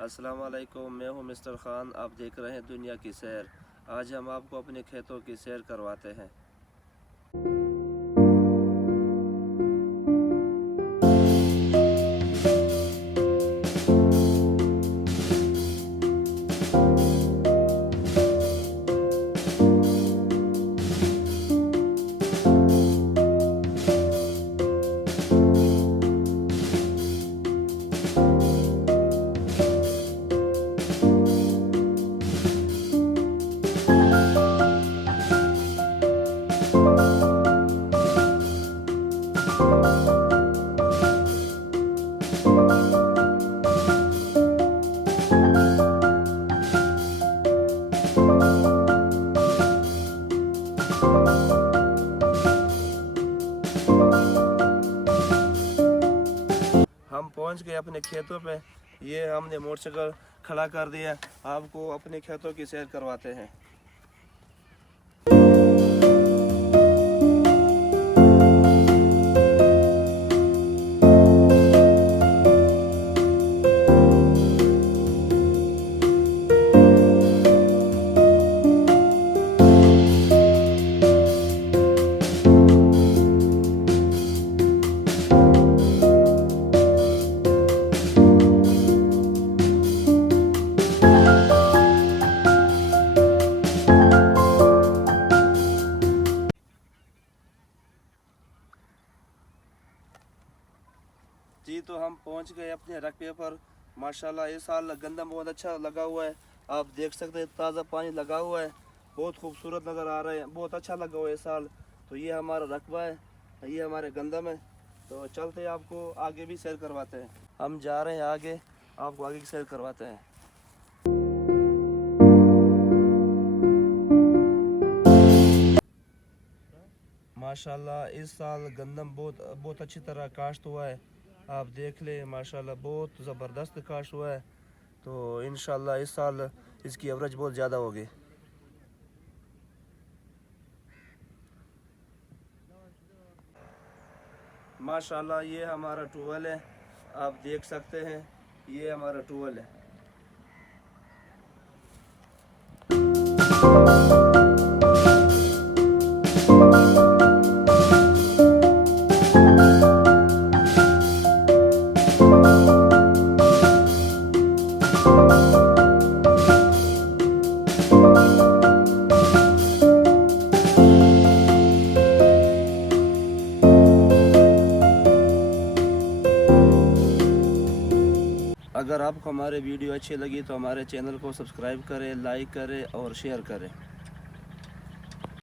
अस्सलाम वालेकुम, मैं हूं मिस्टर ख़ान। आप देख रहे हैं दुनिया की सैर। आज हम आपको अपने खेतों की सैर करवाते हैं। हम पहुंच गए अपने खेतों पे। ये हमने मोटरसाइकिल खड़ा कर दिया। आपको अपने खेतों की सैर करवाते हैं। जी, तो हम पहुंच गए अपने रकबे पर। माशाल्लाह इस साल गंदम बहुत अच्छा लगा हुआ है। आप देख सकते हैं ताज़ा पानी लगा हुआ है, बहुत खूबसूरत नज़र आ रहा है, बहुत अच्छा लगा हुआ है इस साल। तो ये हमारा रकबा है, ये हमारे गंदम है। तो चलते आपको आगे भी सैर करवाते हैं। हम जा रहे हैं आगे, आपको आगे की सैर करवाते हैं। माशाल्लाह इस साल गंदम बहुत अच्छी तरह काश्त हुआ है। आप देख ले, माशाल्लाह बहुत ज़बरदस्त काश्त हुआ है। तो इंशाल्लाह इस साल इसकी एवरेज बहुत ज़्यादा होगी। माशाल्लाह ये हमारा टूवेल है, आप देख सकते हैं, ये हमारा टूवेल है। अगर आपको हमारे वीडियो अच्छी लगी तो हमारे चैनल को सब्सक्राइब करें, लाइक करें और शेयर करें।